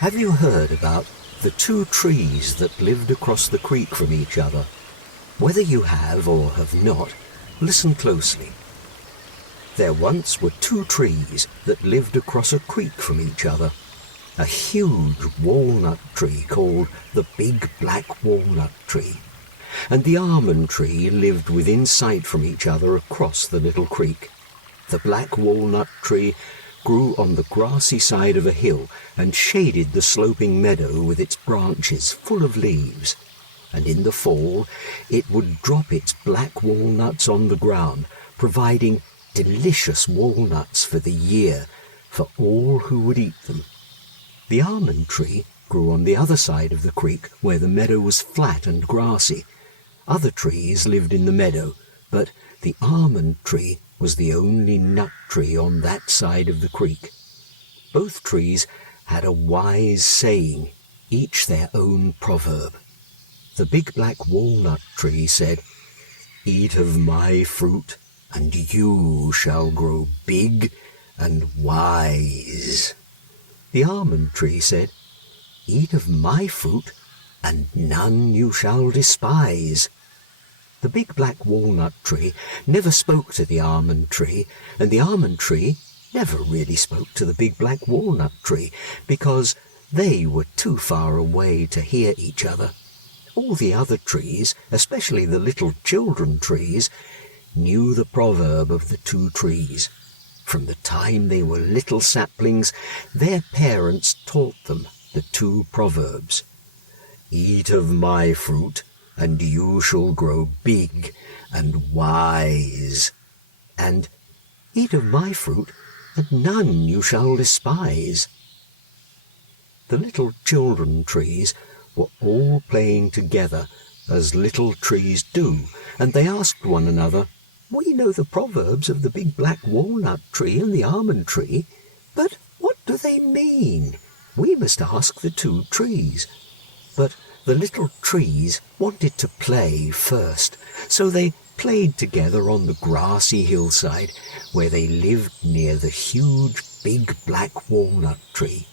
Have you heard about the two trees that lived across the creek from each other? Whether you have or have not, listen closely. There once were two trees that lived across a creek from each other. A huge walnut tree called the Big Black Walnut Tree, and the almond tree lived within sight from each other across the little creek. The black walnut tree grew on the grassy side of a hill and shaded the sloping meadow with its branches full of leaves, and in the fall it would drop its black walnuts on the ground, providing delicious walnuts for the year for all who would eat them. The almond tree grew on the other side of the creek where the meadow was flat and grassy. Other trees lived in the meadow, but the almond tree was the only nut tree on that side of the creek. Both trees had a wise saying, each their own proverb. The Big Black Walnut Tree said, "Eat of my fruit, and you shall grow big and wise." The almond tree said, "Eat of my fruit, and none you shall despise." The Big Black Walnut Tree never spoke to the almond tree, and the almond tree never really spoke to the Big Black Walnut Tree, because they were too far away to hear each other. All the other trees, especially the little children trees, knew the proverb of the two trees. From the time they were little saplings, their parents taught them the two proverbs. "Eat of my fruit, and you shall grow big and wise," and "Eat of my fruit, and none you shall despise." The little children trees were all playing together, as little trees do, and they asked one another, "We know the proverbs of the Big Black Walnut Tree and the almond tree, but what do they mean? We must ask the two trees." But the little trees wanted to play first, so they played together on the grassy hillside where they lived near the huge Big Black Walnut Tree.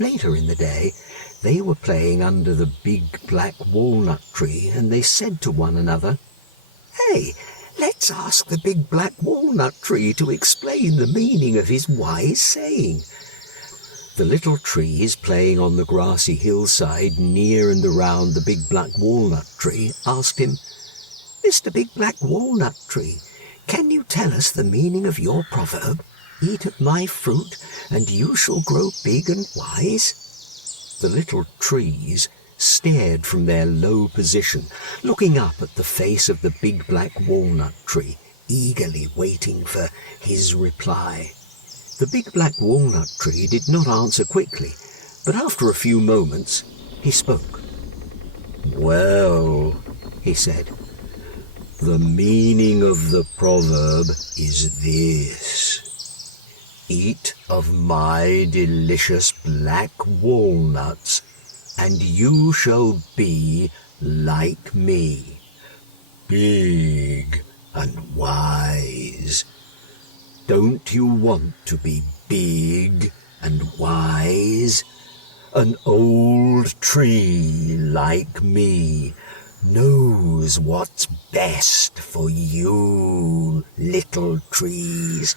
Later in the day, they were playing under the Big Black Walnut Tree, and they said to one another, "Hey, let's ask the Big Black Walnut Tree to explain the meaning of his wise saying." The little trees playing on the grassy hillside near and around the Big Black Walnut Tree asked him, "Mr. Big Black Walnut Tree, can you tell us the meaning of your proverb, 'Eat of my fruit, and you shall grow big and wise'?" The little trees stared from their low position, looking up at the face of the Big Black Walnut Tree, eagerly waiting for his reply. The Big Black Walnut Tree did not answer quickly, but after a few moments he spoke. "Well," he said, "the meaning of the proverb is this: eat of my delicious black walnuts, and you shall be like me, big and wise. Don't you want to be big and wise? An old tree like me knows what's best for you, little trees.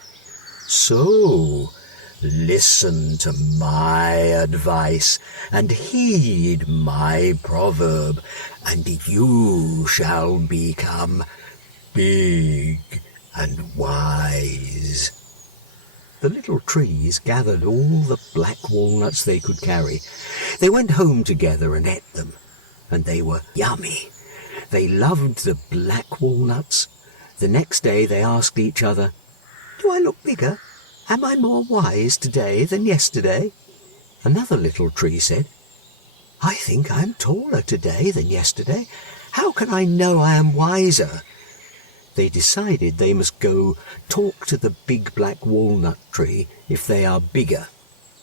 So, listen to my advice and heed my proverb, and you shall become big and wise." The little trees gathered all the black walnuts they could carry. They went home together and ate them, and they were yummy. They loved the black walnuts. The next day they asked each other, "Do I look bigger? Am I more wise today than yesterday?" Another little tree said, "I think I'm taller today than yesterday. How can I know I am wiser?" They decided they must go talk to the Big Black Walnut Tree if they are bigger.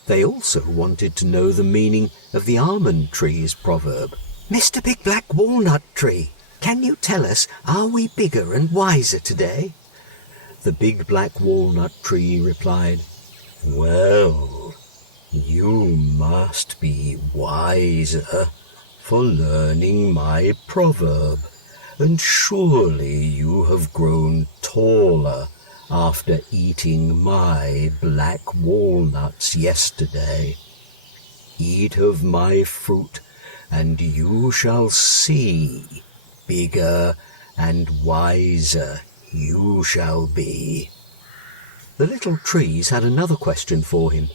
They also wanted to know the meaning of the almond tree's proverb. "Mr. Big Black Walnut Tree, can you tell us, are we bigger and wiser today?" The Big Black Walnut Tree replied, "Well, "You must be wiser for learning my proverb, and surely you have grown taller after eating my black walnuts yesterday. Eat of my fruit, and you shall see. Bigger and wiser you shall be." The little trees had another question for him.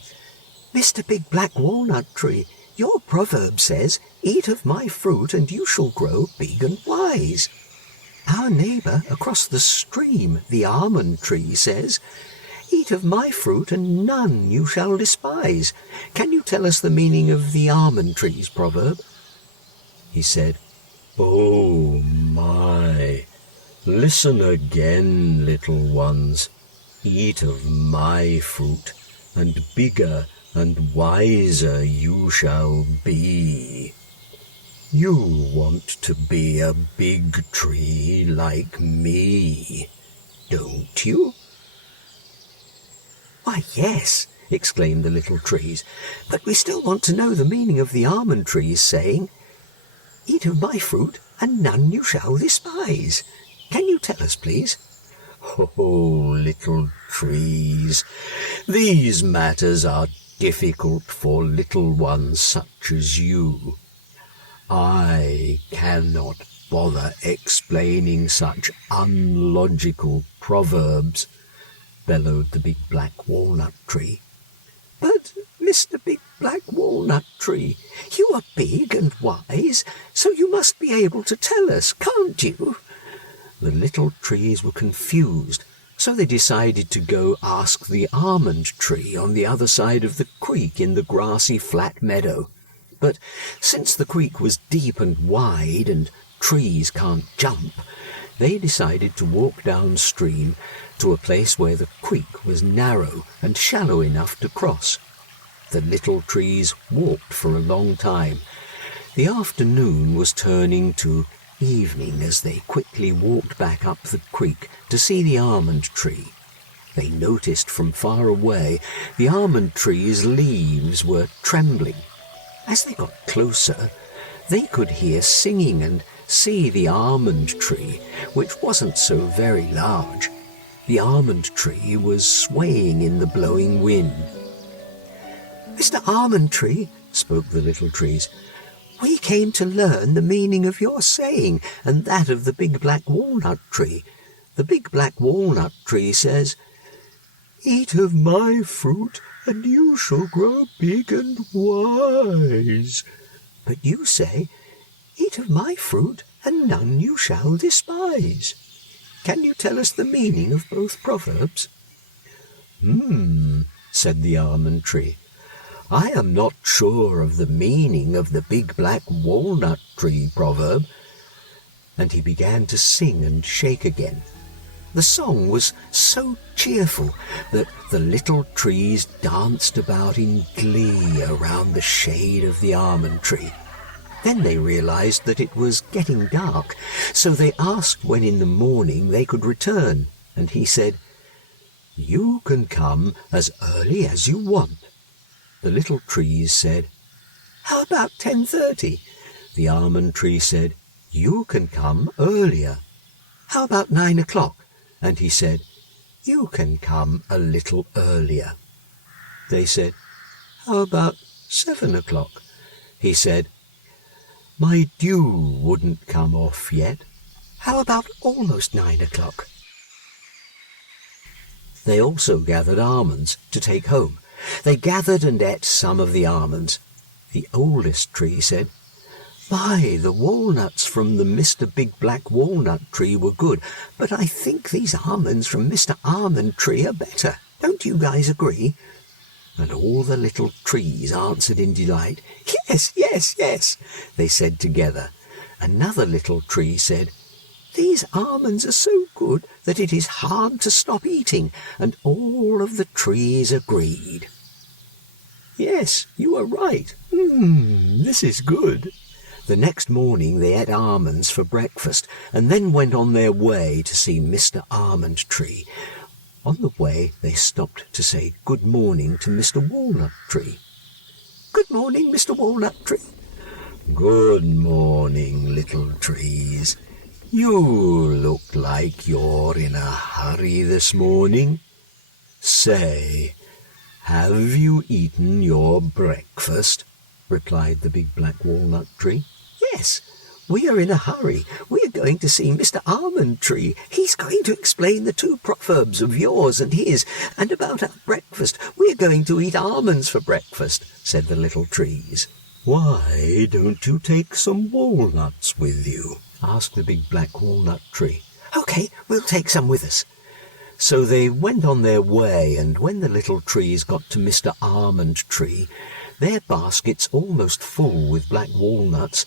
"Mr. Big Black Walnut Tree, your proverb says, 'Eat of my fruit and you shall grow big and wise.' Our neighbour across the stream, the almond tree, says, 'Eat of my fruit and none you shall despise.' Can you tell us the meaning of the almond tree's proverb?" He said, "Oh my! Listen again, little ones. Eat of my fruit, and bigger and wiser you shall be. You want to be a big tree like me, don't you?" "Why, yes," exclaimed the little trees, "but we still want to know the meaning of the almond tree's saying, 'Eat of my fruit, and none you shall despise.' Can you tell us, please?" "Oh, little trees, these matters are difficult for little ones such as you. I cannot bother explaining such unlogical proverbs," bellowed the Big Black Walnut Tree. "But, Mr. Big Black Walnut Tree, you are big and wise, so you must be able to tell us, can't you?" The little trees were confused, so they decided to go ask the almond tree on the other side of the creek in the grassy flat meadow. But since the creek was deep and wide and trees can't jump, they decided to walk downstream to a place where the creek was narrow and shallow enough to cross. The little trees walked for a long time. The afternoon was turning to evening as they quickly walked back up the creek to see the almond tree. They noticed from far away the almond tree's leaves were trembling. As they got closer, they could hear singing and see the almond tree, which wasn't so very large. The almond tree was swaying in the blowing wind. "Mr. Almond Tree," spoke the little trees, "we came to learn the meaning of your saying and that of the Big Black Walnut Tree. The Big Black Walnut Tree says, 'Eat of my fruit, and you shall grow big and wise.' But you say, 'Eat of my fruit, and none you shall despise.' Can you tell us the meaning of both proverbs?" Said the almond tree. "I am not sure of the meaning of the Big Black Walnut Tree proverb." And he began to sing and shake again. The song was so cheerful that the little trees danced about in glee around the shade of the almond tree. Then they realized that it was getting dark, so they asked when in the morning they could return, and he said, "You can come as early as you want." The little trees said, "How about 10:30? The almond tree said, "You can come earlier." "How about 9 o'clock? And he said, "You can come a little earlier." They said, "How about 7 o'clock? He said, "My dew wouldn't come off yet." "How about almost 9 o'clock? They also gathered almonds to take home. They gathered and ate some of the almonds. The oldest tree said, "My, the walnuts from the Mr. Big Black Walnut Tree were good, but I think these almonds from Mr. Almond Tree are better. Don't you guys agree?" And all the little trees answered in delight, "Yes, yes, yes," they said together. Another little tree said, "These almonds are so good that it is hard to stop eating," and all of the trees agreed. "Yes, you are right. This is good." The next morning they ate almonds for breakfast and then went on their way to see Mr. Almond Tree. On the way they stopped to say good morning to Mr. Walnut Tree. Good morning, Mr. Walnut Tree. Good morning, little trees. You look like you're in a hurry this morning. Say, have you eaten your breakfast? Replied the big black walnut tree. Yes, we are in a hurry. We are going to see Mr. Almond Tree. He's going to explain the 2 proverbs of yours and his, and about our breakfast. We are going to eat almonds for breakfast, said the little trees. Why don't you take some walnuts with you? Asked the big black walnut tree. Okay, we'll take some with us. So they went on their way, and when the little trees got to Mr. Almond Tree, their baskets almost full with black walnuts,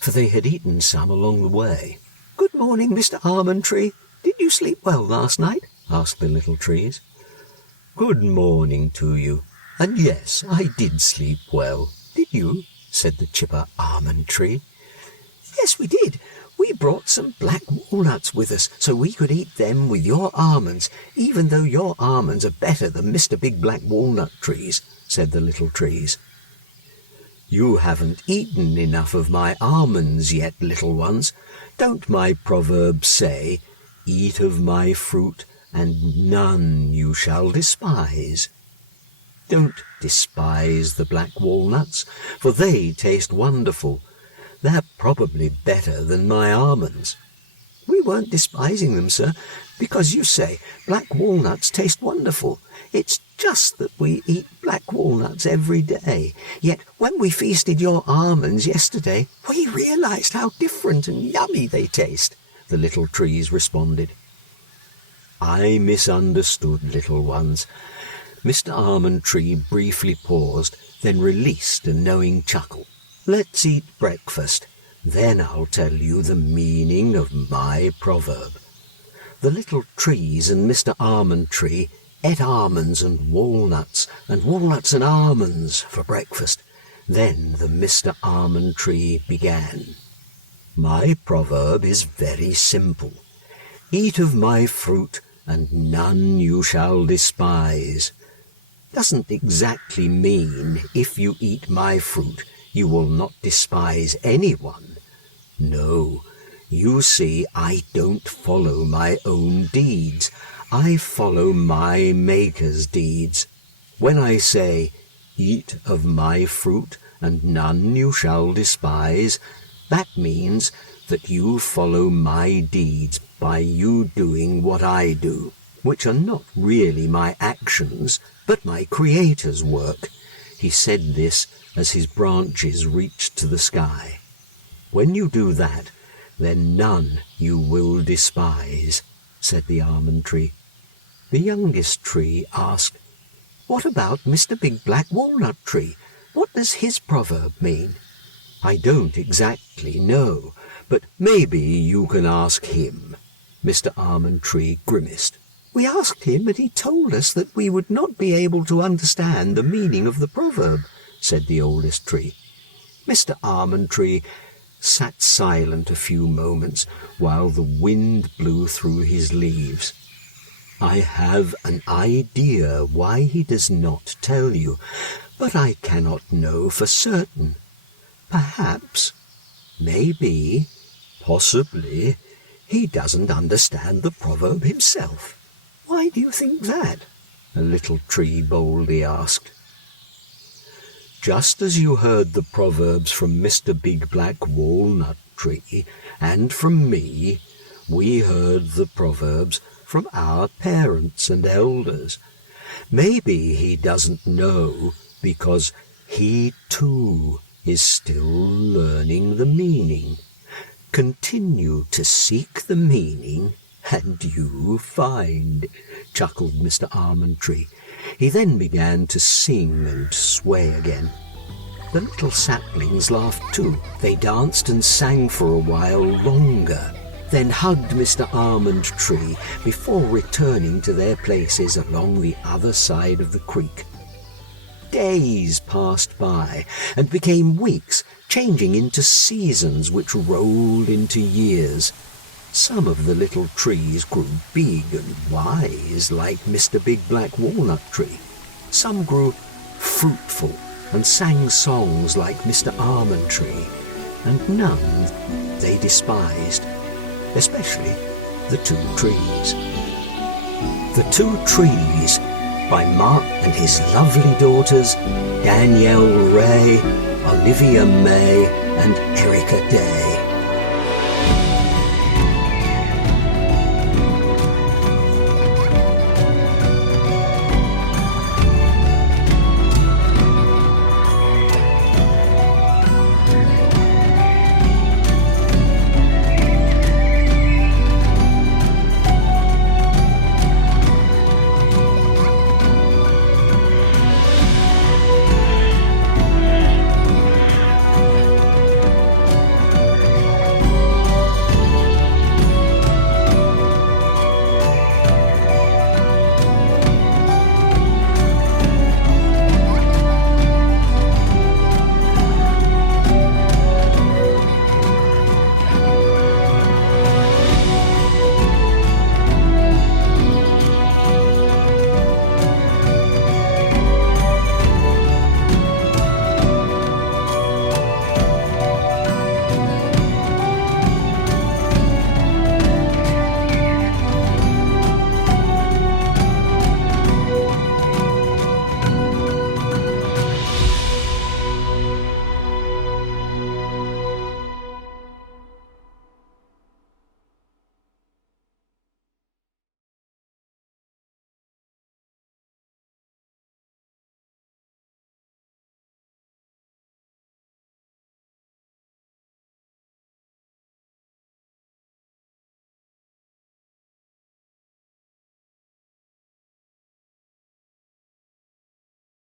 for they had eaten some along the way. Good morning, Mr. Almond Tree. Did you sleep well last night? Asked the little trees. Good morning to you. And yes, I did sleep well. Did you? Said the chipper Almond Tree. Yes, we did. We brought some black walnuts with us so we could eat them with your almonds, even though your almonds are better than Mr. Big Black Walnut Tree's, said the little trees. You haven't eaten enough of my almonds yet, little ones. Don't my proverb say, eat of my fruit, and none you shall despise? Don't despise the black walnuts, for they taste wonderful. They're probably better than my almonds. We weren't despising them, sir, because you say black walnuts taste wonderful. It's just that we eat black walnuts every day. Yet when we feasted your almonds yesterday, we realized how different and yummy they taste, the little trees responded. I misunderstood, little ones. Mr. Almond Tree briefly paused, then released a knowing chuckle. Let's eat breakfast, then I'll tell you the meaning of my proverb. The little trees and Mr. Almond Tree ate almonds and walnuts and almonds for breakfast. Then the Mr. Almond Tree began. My proverb is very simple. Eat of my fruit, and none you shall despise. Doesn't exactly mean if you eat my fruit, you will not despise anyone. No, you see, I don't follow my own deeds. I follow my Maker's deeds. When I say, eat of my fruit, and none you shall despise, that means that you follow my deeds by you doing what I do, which are not really my actions, but my Creator's work. He said this as his branches reached to the sky. When you do that, then none you will despise, said the almond tree. The youngest tree asked, What about Mr. Big Black Walnut Tree? What does his proverb mean? I don't exactly know, but maybe you can ask him. Mr. Almond Tree grimaced. We asked him, and he told us that we would not be able to understand the meaning of the proverb, said the oldest tree. Mr. Almond Tree sat silent a few moments while the wind blew through his leaves. I have an idea why he does not tell you, but I cannot know for certain. Perhaps, maybe, possibly, he doesn't understand the proverb himself. Why do you think that? A little tree boldly asked. Just as you heard the proverbs from Mr. Big Black Walnut Tree and from me, we heard the proverbs from our parents and elders. Maybe he doesn't know because he too is still learning the meaning. Continue to seek the meaning and you find, chuckled Mr. Almond Tree. He then began to sing and sway again. The little saplings laughed too. They danced and sang for a while longer, then hugged Mr. Almond Tree before returning to their places along the other side of the creek. Days passed by and became weeks, changing into seasons which rolled into years. Some of the little trees grew big and wise like Mr. Big Black Walnut Tree. Some grew fruitful and sang songs like Mr. Almond Tree, and none they despised, especially the two trees. The Two Trees by Mark and his lovely daughters Danielle Ray, Olivia May and Erica Day.